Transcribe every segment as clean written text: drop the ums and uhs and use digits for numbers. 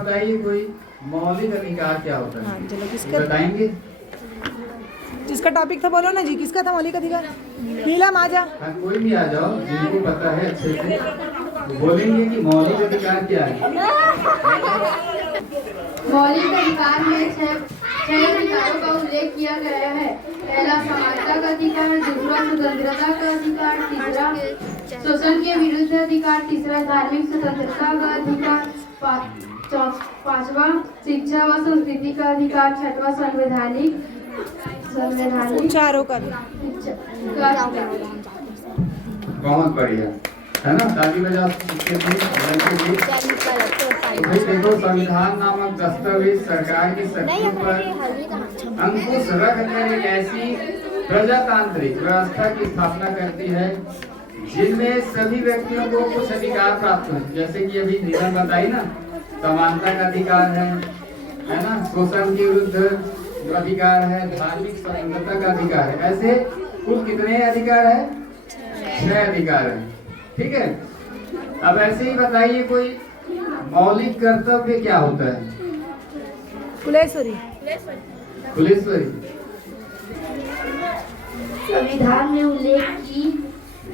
बताइए कोई मौलिक अधिकार क्या होता है? हाँ चलो किसका बताएंगे? जिसका टॉपिक था बोलो ना जी, किसका था मौलिक अधिकार? नीलम आ जा। हाँ, कोई भी आ जाओ जिनको पता है अच्छे से तो बोलेंगे कि मौलिक अधिकार क्या है। मौलिक अधिकार में छह अधिकारों का उल्लेख किया गया है। पहला समानता का अधिकार, दूसरा स्वतंत्रता का अधिकार, तीसरा शोषण के विरुद्ध अधिकार, तीसरा धार्मिक स्वतंत्रता का अधिकार, पांचवा शिक्षा व संस्कृति का अधिकार, छठवां संवैधानिक चारों का बहुत बढ़िया है ना, ताली बजा इसके लिए। तो भाई देखो, संविधान नामक दस्तावेज सरकार की शक्ति पर अंकुश रखकर एक ऐसी प्रजातांत्रिक व्यवस्था की स्थापना करती है जिनमें सभी व्यक्तियों को कुछ अधिकार प्राप्त हो, जैसे कि अभी नीलम बताई ना, समानता का अधिकार है ना, शोषण के विरुद्ध अधिकार है, धार्मिक स्वतंत्रता का अधिकार है। ऐसे कुल कितने अधिकार है? 6 अधिकार है। ठीक है, अब ऐसे ही बताइए कोई मौलिक कर्तव्य क्या होता है? कुलेश्वरी। संविधान में उल्लेख की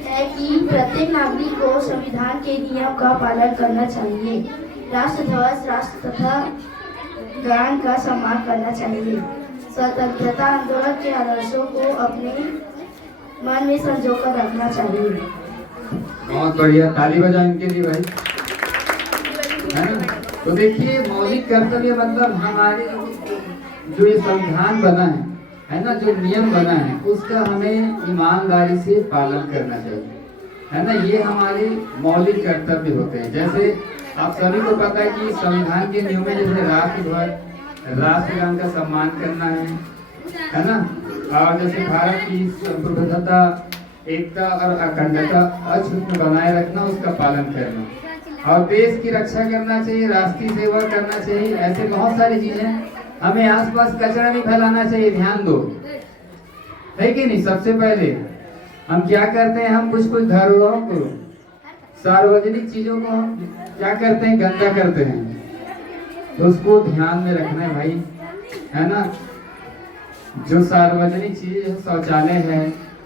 है कि प्रत्येक नागरिक को संविधान के नियम का पालन करना चाहिए। राष्ट्र ध्वज, राष्ट्र तथा गान का सम्मान करना चाहिए। स्वतंत्रता आंदोलन के आदर्शों को अपने मन में संजो कर रखना चाहिए। बहुत बढ़िया, ताली बजाओ इनके लिए भाई, है ना। तो देखिए, मौलिक कर्तव्य मतलब हमारे जो ये संविधान बना है ना, जो नियम बना है उसका हमें ईमानदारी से पालन करना चाहिए, है ना। ये हमारे मौलिक कर्तव्य होते हैं। जैसे आप सभी को पता है कि संविधान के नियम में जैसे राष्ट्र ध्वज, राष्ट्रगान का सम्मान करना है ना, और जैसे भारत की संप्रभुता, एकता और अखंडता अक्षुण्ण बनाए रखना, उसका पालन करना, और देश की रक्षा करना चाहिए, राष्ट्रीय सेवा करना चाहिए। ऐसे बहुत सारी चीजें। हमें आसपास कचरा नहीं फैलाना चाहिए, ध्यान दो, है कि नहीं। सबसे पहले हम क्या करते हैं, हम कुछ धरोहरों को, सार्वजनिक चीजों को हम क्या करते हैं, गंदा करते हैं। तो उसको ध्यान में रखना है भाई, है ना। जो सार्वजनिक चीज, शौचालय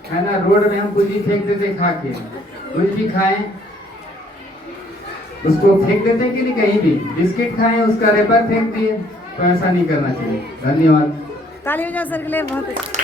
है ना, रोड में हम कुछ भी फेंक देते, खा के कुछ भी खाएं उसको फेंक देते हैं कि नहीं, कहीं भी बिस्किट खाएं उसका रेपर फेंक दिए, तो ऐसा नहीं करना चाहिए। धन्यवाद। ताली बजाओ सर के लिए, बहुत अच्छा।